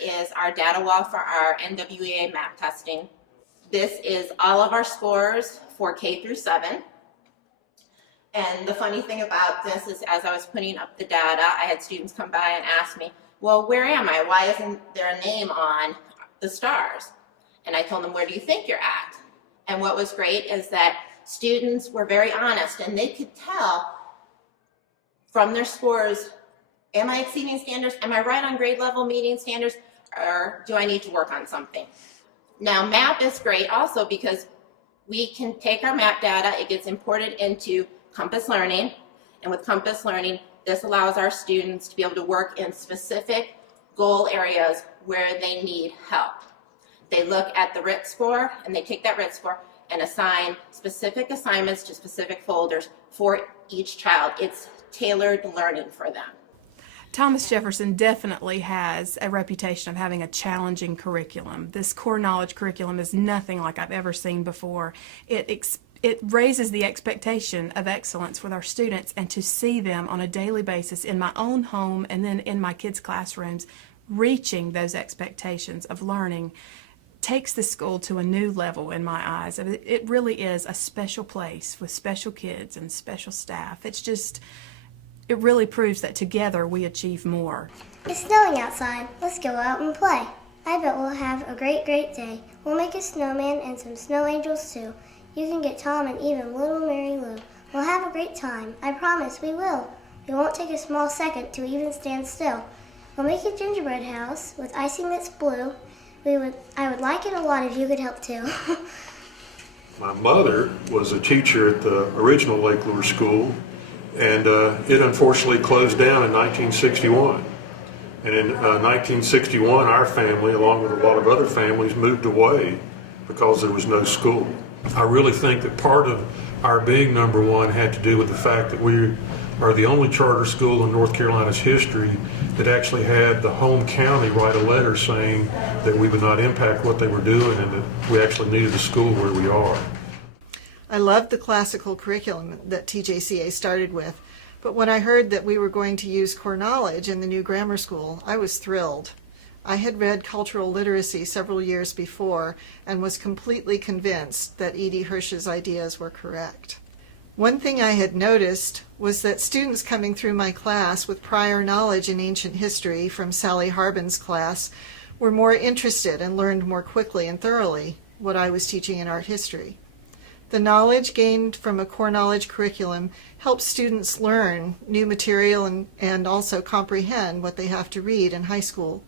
is our data wall for our NWEA map testing. This is all of our scores for K through 7. And the funny thing about this is, as I was putting up the data, I had students come by and ask me, well, where am I? Why isn't there a name on the stars? And I told them, where do you think you're at? And what was great is that students were very honest, and they could tell from their scores, am I exceeding standards? Am I right on grade level meeting standards? Or do I need to work on something? Now, MAP is great also because we can take our MAP data, it gets imported into Compass Learning, and with Compass Learning, this allows our students to be able to work in specific goal areas where they need help. They look at the RIT score, and they take that RIT score and assign specific assignments to specific folders for each child. It's tailored learning for them. Thomas Jefferson definitely has a reputation of having a challenging curriculum. This core knowledge curriculum is nothing like I've ever seen before. It raises the expectation of excellence with our students, and to see them on a daily basis in my own home and then in my kids' classrooms reaching those expectations of learning takes the school to a new level in my eyes. It really is a special place with special kids and special staff. It really proves that together we achieve more. It's snowing outside. Let's go out and play. I bet we'll have a great day. We'll make a snowman and some snow angels too. You can get Tom and even little Mary Lou. We'll have a great time. I promise we will. We won't take a small second to even stand still. We'll make a gingerbread house with icing that's blue. I would like it a lot if you could help too. My mother was a teacher at the original Lake Lure School, and it unfortunately closed down in 1961. And in 1961, our family, along with a lot of other families, moved away because there was no school. I really think that part of our being number one had to do with the fact that we are the only charter school in North Carolina's history that actually had the home county write a letter saying that we would not impact what they were doing and that we actually needed a school where we are. I loved the classical curriculum that TJCA started with, but when I heard that we were going to use core knowledge in the new grammar school, I was thrilled. I had read cultural literacy several years before and was completely convinced that E.D. Hirsch's ideas were correct. One thing I had noticed was that students coming through my class with prior knowledge in ancient history from Sally Harbin's class were more interested and learned more quickly and thoroughly what I was teaching in art history. The knowledge gained from a core knowledge curriculum helps students learn new material and also comprehend what they have to read in high school.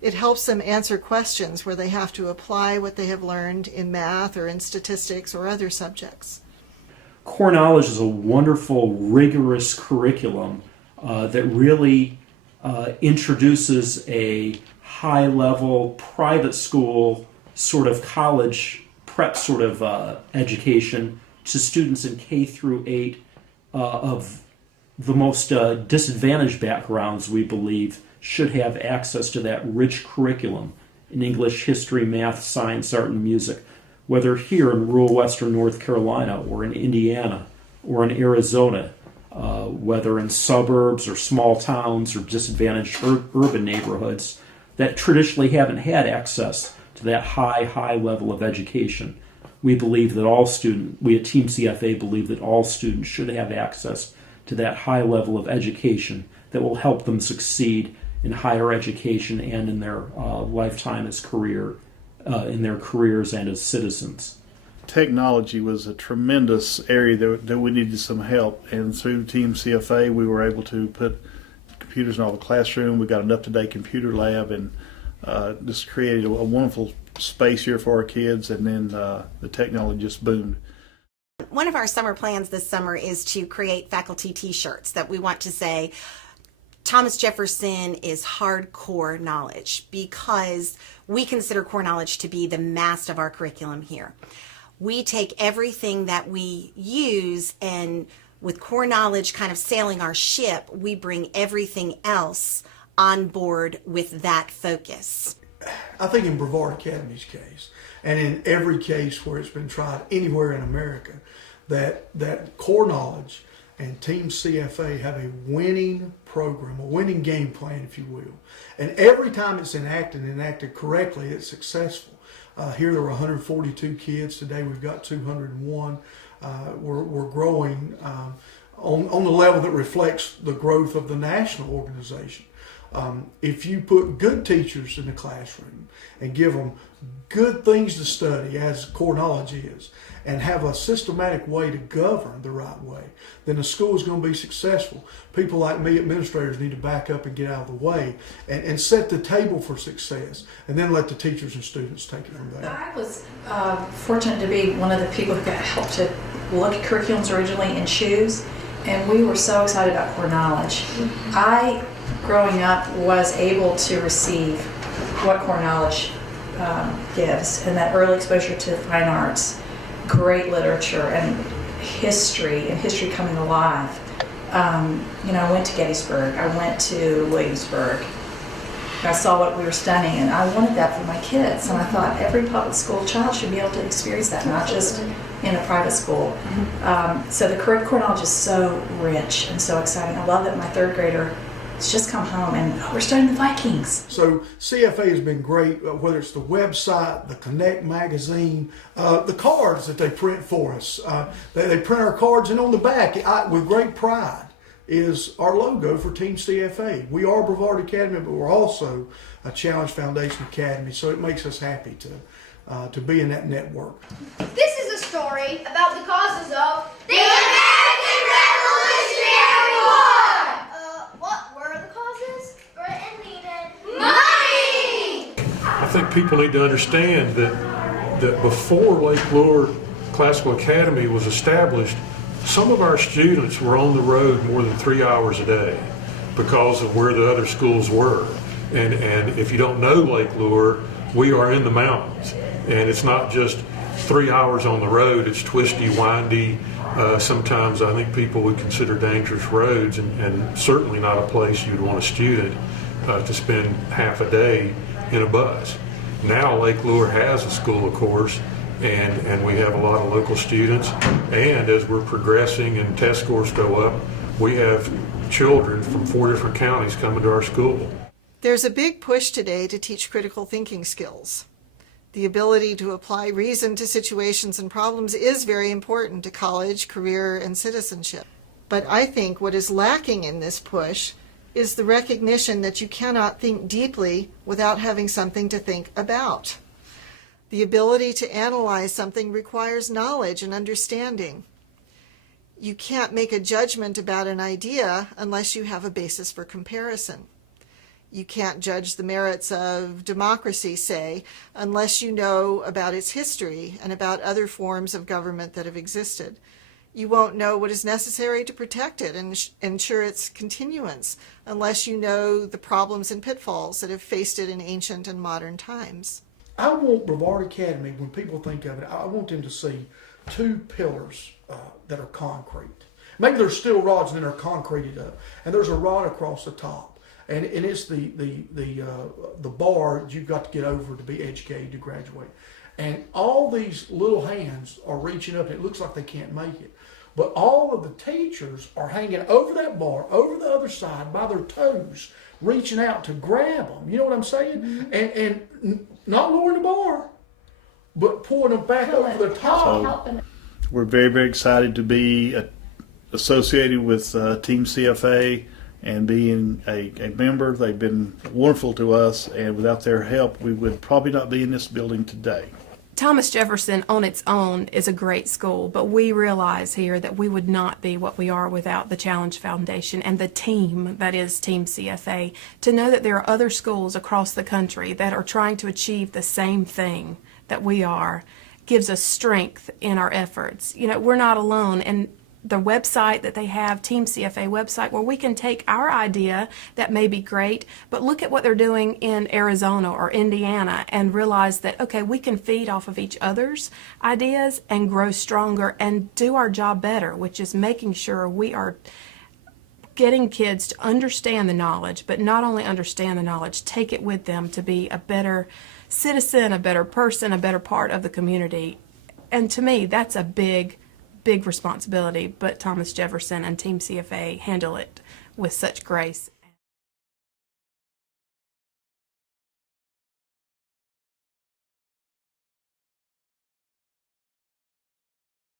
It helps them answer questions where they have to apply what they have learned in math or in statistics or other subjects. Core knowledge is a wonderful, rigorous curriculum that really introduces a high-level private school sort of college prep sort of education to students in K through 8 of the most disadvantaged backgrounds, we believe, should have access to that rich curriculum in English, history, math, science, art, and music, whether here in rural western North Carolina or in Indiana or in Arizona, whether in suburbs or small towns or disadvantaged urban neighborhoods that traditionally haven't had access to that high level of education. We believe that we at Team CFA believe that all students should have access to that high level of education that will help them succeed in higher education and in their lifetime in their careers and as citizens. Technology was a tremendous area that we needed some help, and through Team CFA we were able to put computers in all the classroom. We got an up-to-date computer lab, and just created a wonderful space here for our kids, and then the technology just boomed. One of our summer plans this summer is to create faculty t-shirts that we want to say Thomas Jefferson is hardcore knowledge, because we consider core knowledge to be the mast of our curriculum here. We take everything that we use, and with core knowledge kind of sailing our ship, we bring everything else on board with that focus. I think in Brevard Academy's case, and in every case where it's been tried anywhere in America, that core knowledge and Team CFA have a winning program, a winning game plan, if you will. And every time it's enacted correctly, it's successful. Here there were 142 kids. Today we've got 201. We're growing on the level that reflects the growth of the national organization. If you put good teachers in the classroom and give them good things to study, as core knowledge is, and have a systematic way to govern the right way, then the school is going to be successful. People like me, administrators, need to back up and get out of the way and set the table for success, and then let the teachers and students take it from there. I was fortunate to be one of the people who got helped to look at curriculums originally and choose, and we were so excited about core knowledge. I, growing up, was able to receive what core knowledge gives, and that early exposure to fine arts, great literature, and history coming alive. I went to Gettysburg, I went to Williamsburg. I saw what we were studying, and I wanted that for my kids. And I thought every public school child should be able to experience that, not just in a private school. So the core knowledge is so rich and so exciting. I love that my third grader has just come home and we're studying the Vikings. So CFA has been great, whether it's the website, the Connect magazine, the cards that they print for us. They print our cards, and on the back, with great pride, is our logo for Team CFA. We are Brevard Academy, but we're also a Challenge Foundation Academy, so it makes us happy to be in that network. This is a story about the causes of the American Revolutionary War! What were the causes? Britain needed money! I think people need to understand that before Lake Lure Classical Academy was established, some of our students were on the road more than 3 hours a day because of where the other schools were. And if you don't know Lake Lure, we are in the mountains. And it's not just 3 hours on the road, it's twisty, windy. Sometimes I think people would consider dangerous roads, and certainly not a place you'd want a student to spend half a day in a bus. Now Lake Lure has a school, of course, and we have a lot of local students. And as we're progressing and test scores go up, we have children from 4 different counties coming to our school. There's a big push today to teach critical thinking skills. The ability to apply reason to situations and problems is very important to college, career, and citizenship. But I think what is lacking in this push is the recognition that you cannot think deeply without having something to think about. The ability to analyze something requires knowledge and understanding. You can't make a judgment about an idea unless you have a basis for comparison. You can't judge the merits of democracy, say, unless you know about its history and about other forms of government that have existed. You won't know what is necessary to protect it and ensure its continuance unless you know the problems and pitfalls that have faced it in ancient and modern times. I want Brevard Academy, when people think of it, I want them to see two pillars that are concrete. Maybe there's steel rods and then they're concreted up, and there's a rod across the top, and it's the bar that you've got to get over to be educated to graduate. And all these little hands are reaching up, and it looks like they can't make it. But all of the teachers are hanging over that bar, over the other side, by their toes, reaching out to grab them. You know what I'm saying? Mm-hmm. And not lowering the bar, but pulling them back over the top. So we're very, very excited to be associated with Team CFA and being a member. They've been wonderful to us, and without their help, we would probably not be in this building today. Thomas Jefferson on its own is a great school, but we realize here that we would not be what we are without the Challenge Foundation and the team that is Team CFA. To know that there are other schools across the country that are trying to achieve the same thing that we are gives us strength in our efforts. You know, we're not alone, and the website that they have, Team CFA website, where we can take our idea that may be great, but look at what they're doing in Arizona or Indiana and realize that, okay, we can feed off of each other's ideas and grow stronger and do our job better, which is making sure we are getting kids to understand the knowledge, but not only understand the knowledge, take it with them to be a better citizen, a better person, a better part of the community. And to me, that's a big big responsibility, but Thomas Jefferson and Team CFA handle it with such grace.